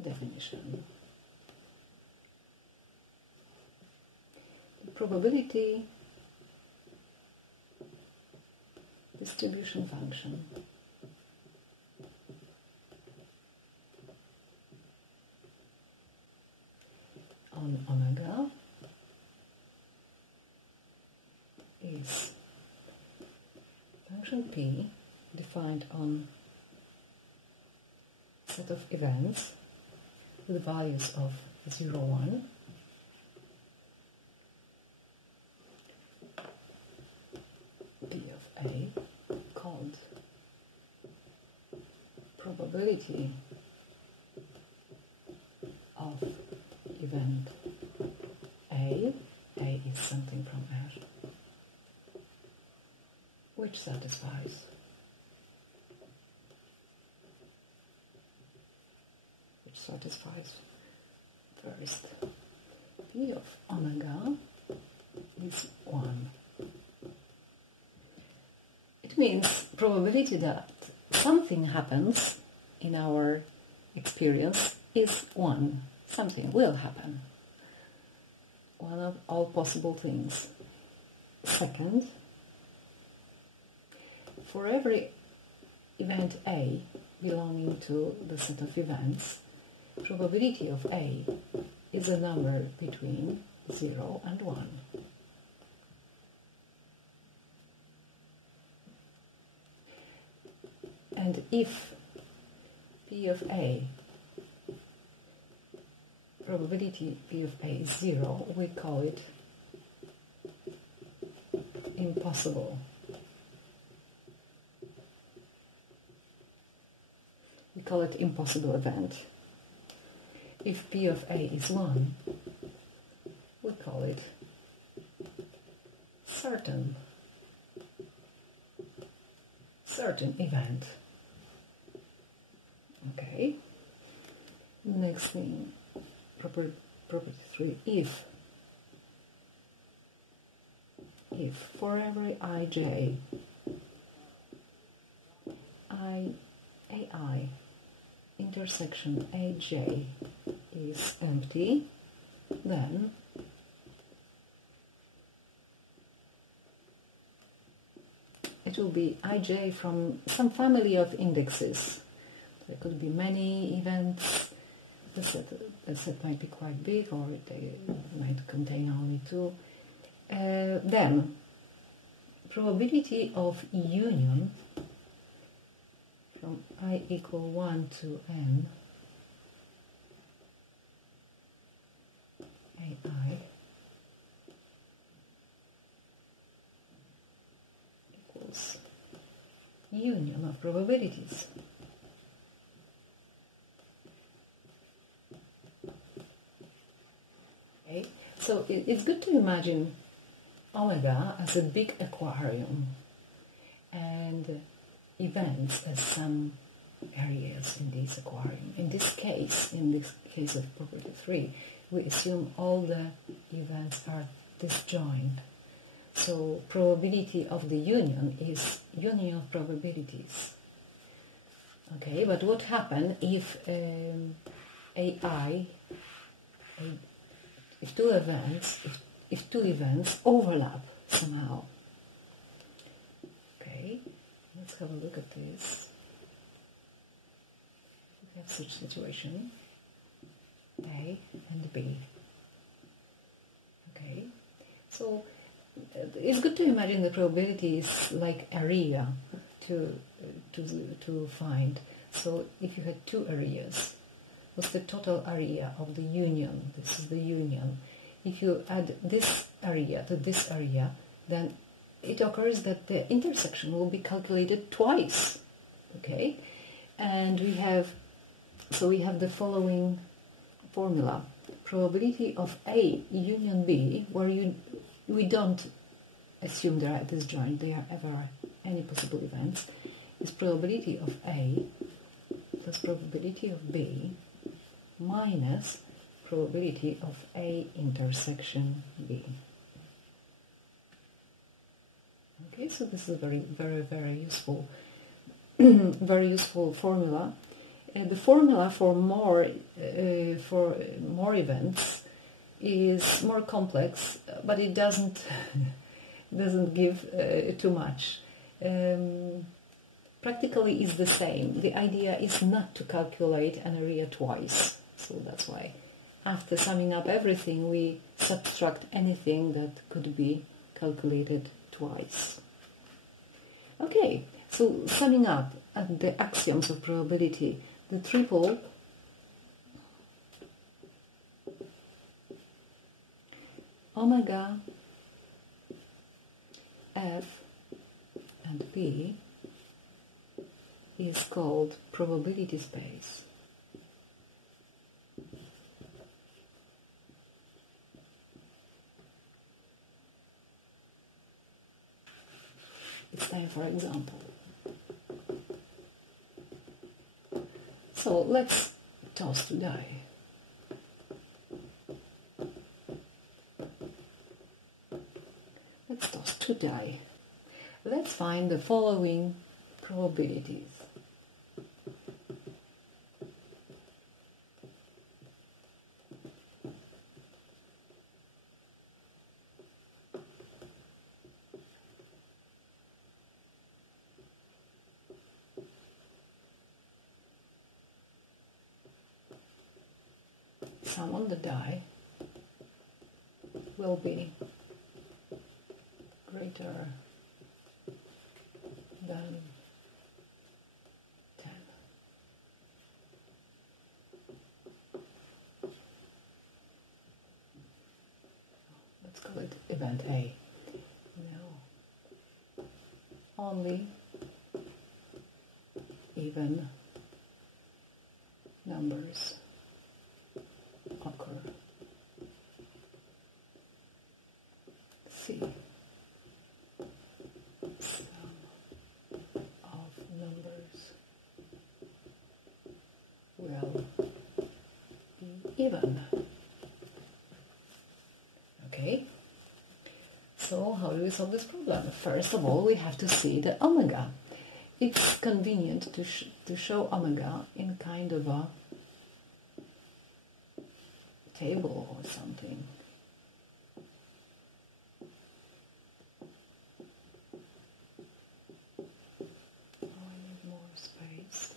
definition. The probability distribution function on omega is function p defined on a set of events with values of 0, 1, p of a called probability of event A is something from R, which satisfies first P of omega is 1. It means probability that something happens in our experience is 1. Something will happen. One of all possible things. Second, for every event A belonging to the set of events, probability of A is a number between 0 and 1. And if P of A, probability P of A is 0, we call it impossible. We call it impossible event. If P of A is 1, we call it certain event. Okay. Next thing, property 3, if for every ij ai intersection aj is empty, then it will be ij from some family of indexes. There could be many events. The set might be quite big, or they might contain only 2. Then, probability of union from I equal 1 to n ai equals union of probabilities. Okay, so it's good to imagine omega as a big aquarium and events as some areas in this aquarium. In this case of property 3, we assume all the events are disjoint. So probability of the union is union of probabilities. Okay, but what happens if if two events overlap somehow? Okay, let's have a look at this. We have such situation, A and B. Okay, so it's good to imagine the probability is like area to find. So if you had 2 areas, what's the total area of the union? This is the union. If you add this area to this area, then it occurs that the intersection will be calculated twice. Okay, and we have the following formula: probability of A union B, where we don't assume they are disjoint, they are ever any possible events, is probability of A plus probability of B minus probability of A intersection B. Okay, so this is a very, very, very useful, very useful formula. The formula for more events is more complex, but it doesn't give too much. Practically is the same. The idea is not to calculate an area twice, so that's why after summing up everything we subtract anything that could be calculated twice. Okay, so summing up the axioms of probability, the triple omega F and P is called probability space. It's time for example. So let's toss to die. Let's toss to die. Let's find the following probabilities. Sum on the die will be greater than 10. Let's call it event A. Now, only even numbers occur. C. Sum of numbers will be even. Okay, so how do we solve this problem? First of all, we have to see the omega. It's convenient to show omega in kind of a table or something. Oh, I need more space.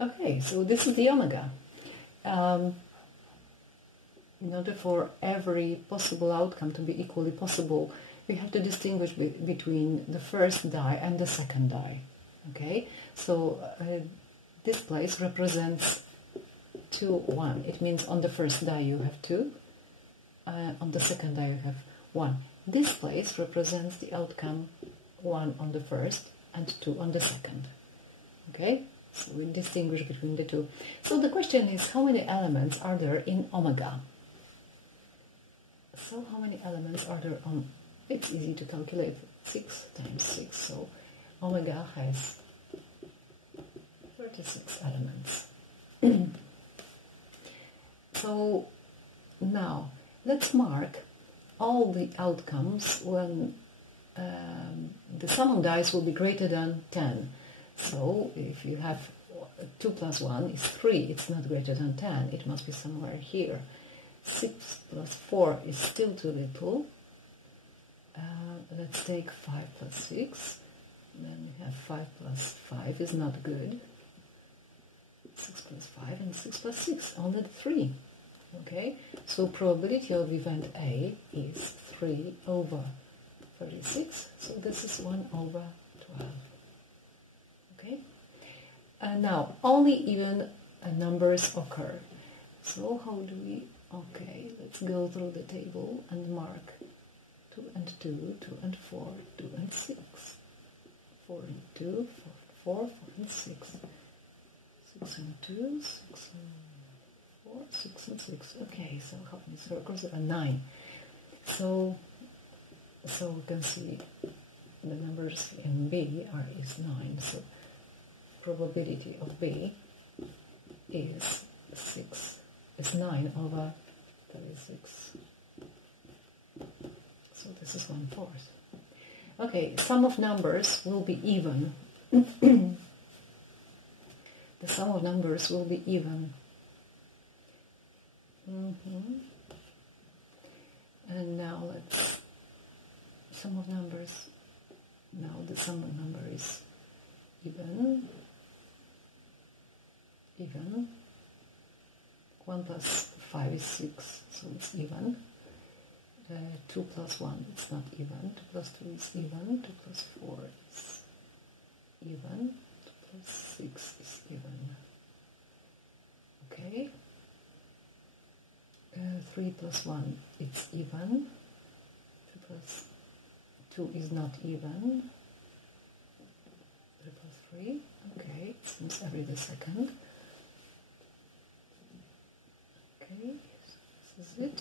Okay, so this is the omega. In order for every possible outcome to be equally possible, we have to distinguish between the first die and the second die. Okay, so this place represents 2, 1. It means on the first die you have 2, on the second die you have 1. This place represents the outcome 1 on the first and 2 on the second. Okay, so we distinguish between the two. So the question is, how many elements are there in omega? So how many elements are there on? It's easy to calculate. 6 times 6. So omega has 36 elements. So now let's mark all the outcomes when the sum of dice will be greater than 10. So if you have 2 plus 1 is 3, it's not greater than 10. It must be somewhere here. 6 plus 4 is still too little. Let's take 5 plus 6. Then we have 5 plus 5 is not good. 6 plus 5 and 6 plus 6, only 3. Okay, so probability of event A is 3 over 36. So this is 1 over 12. Okay, now only even numbers occur. So how do we? Okay, let's go through the table and mark 2 and 2, 2 and 4, 2 and 6, 4 and 2, 4, 4 and 6, 6 and 2, 6 and 4, 6 and 6. Okay, so how many circles? There are 9. So we can see the numbers in B is 9. So probability of B is 6. It's 9 over 36. So this is 1/4. Okay, sum of numbers will be even. The sum of numbers will be even. And now let's sum of numbers. Now the sum of number is even. 1 plus 5 is 6, so it's even. 2 plus 1, it's not even. 2 plus 2 is even. 2 plus 4 is even. 2 plus 6 is even. Okay. 3 plus 1, it's even. 3 plus 2 is not even. 3 plus 3, okay, it seems every the second. Okay, so this is it.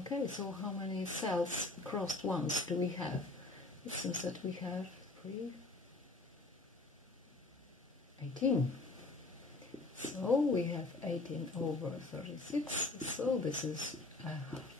Okay, so how many cells crossed ones do we have? It seems that we have 18. So we have 18 over 36, so this is a half.